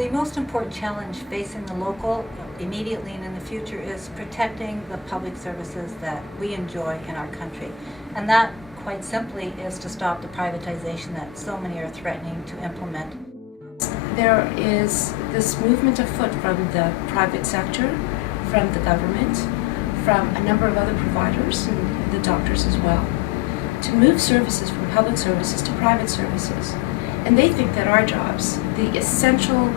The most important challenge facing the local immediately and in the future is protecting the public services that we enjoy in our country. And that, quite simply, is to stop the privatization that so many are threatening to implement. There is this movement afoot from the private sector, from the government, from a number of other providers, and the doctors as well, to move services from public services to private services. And they think that our jobs, the essential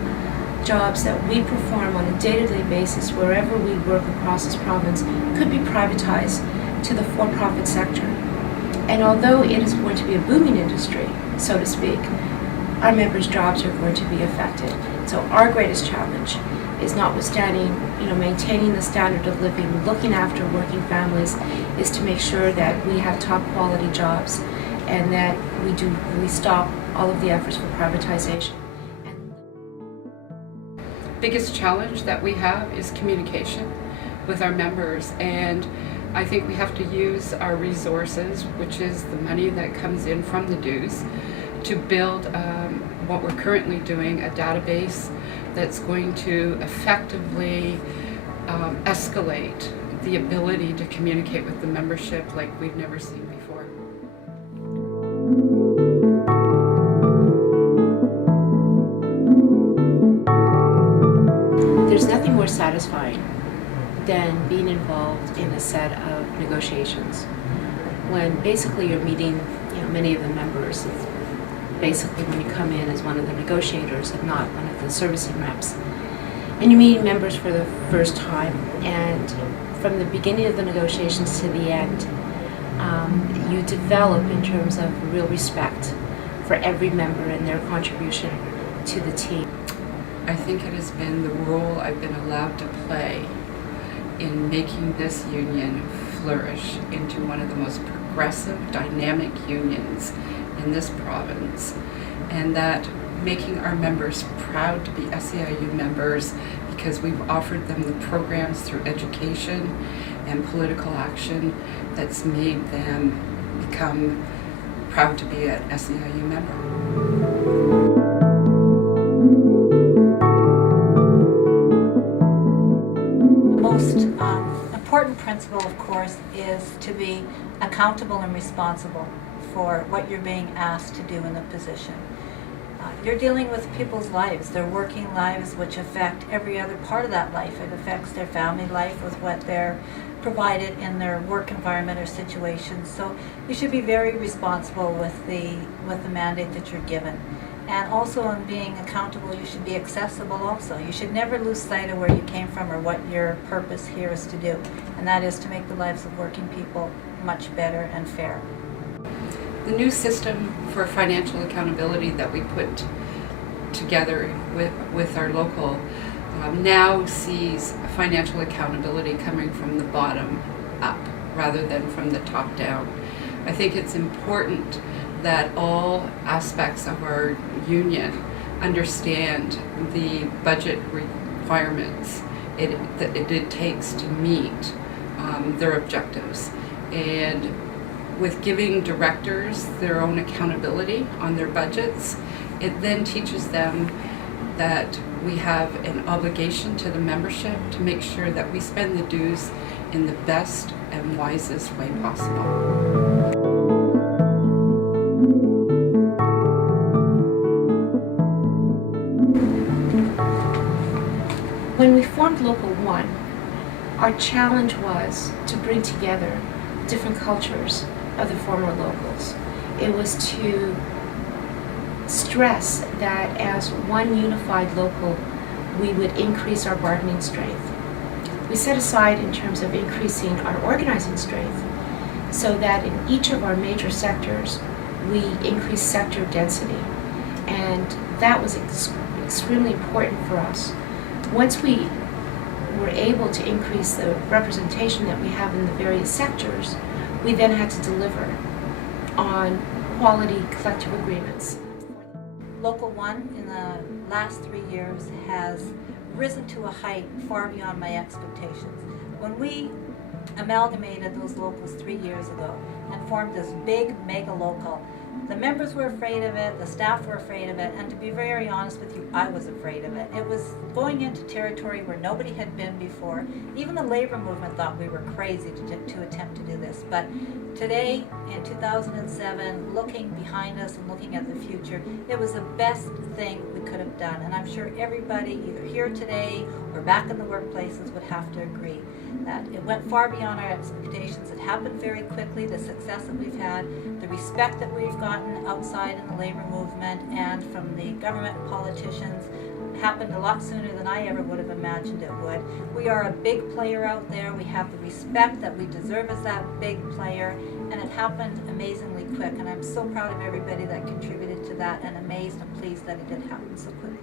jobs that we perform on a day-to-day basis wherever we work across this province, could be privatized to the for-profit sector. And although it is going to be a booming industry, so to speak, our members' jobs are going to be affected. So our greatest challenge is, notwithstanding, maintaining the standard of living, looking after working families, is to make sure that we have top quality jobs and that we stop all of the efforts for privatization. Biggest challenge that we have is communication with our members, and I think we have to use our resources, which is the money that comes in from the dues, to build what we're currently doing, a database that's going to effectively escalate the ability to communicate with the membership like we've never seen before. There's nothing more satisfying than being involved in a set of negotiations when basically you're meeting many of the members. Basically when you come in as one of the negotiators and not one of the servicing reps. And you meet members for the first time, and from the beginning of the negotiations to the end, you develop in terms of real respect for every member and their contribution to the team. I think it has been the role I've been allowed to play in making this union flourish into one of the most progressive, dynamic unions in this province, and that making our members proud to be SEIU members because we've offered them the programs through education and political action that's made them become proud to be an SEIU member. Important principle, of course, is to be accountable and responsible for what you're being asked to do in the position. You're dealing with people's lives, their working lives, which affect every other part of that life. It affects their family life with what they're provided in their work environment or situation. So you should be very responsible with the mandate that you're given. And also in being accountable, you should be accessible also. You should never lose sight of where you came from or what your purpose here is to do. And that is to make the lives of working people much better and fair. The new system for financial accountability that we put together with our local now sees financial accountability coming from the bottom up rather than from the top down. I think it's important that all aspects of our union understand the budget requirements it takes to meet their objectives. And with giving directors their own accountability on their budgets, it then teaches them that we have an obligation to the membership to make sure that we spend the dues in the best and wisest way possible. When we formed Local 1, our challenge was to bring together different cultures of the former locals. It was to stress that as one unified local, we would increase our bargaining strength. We set aside in terms of increasing our organizing strength so that in each of our major sectors, we increase sector density. And that was extremely important for us. Once we were able to increase the representation that we have in the various sectors, we then had to deliver on quality collective agreements. Local 1 in the last 3 years has risen to a height far beyond my expectations. When we amalgamated those locals 3 years ago and formed this big mega local, The members were afraid of it, the staff were afraid of it, and to be very honest with you, I was afraid of it. It was going into territory where nobody had been before. Even the labor movement thought we were crazy to attempt to do this. But today, in 2007, looking behind us and looking at the future, it was the best thing we could have done. And I'm sure everybody, either here today or back in the workplaces, would have to agree that it went far beyond our expectations. It happened very quickly, the success that we've had, the respect that we've gotten outside in the labor movement and from the government and politicians happened a lot sooner than I ever would have imagined it would. We are a big player out there. We have the respect that we deserve as that big player, and it happened amazingly quick. And I'm so proud of everybody that contributed to that, and amazed and pleased that it did happen so quickly.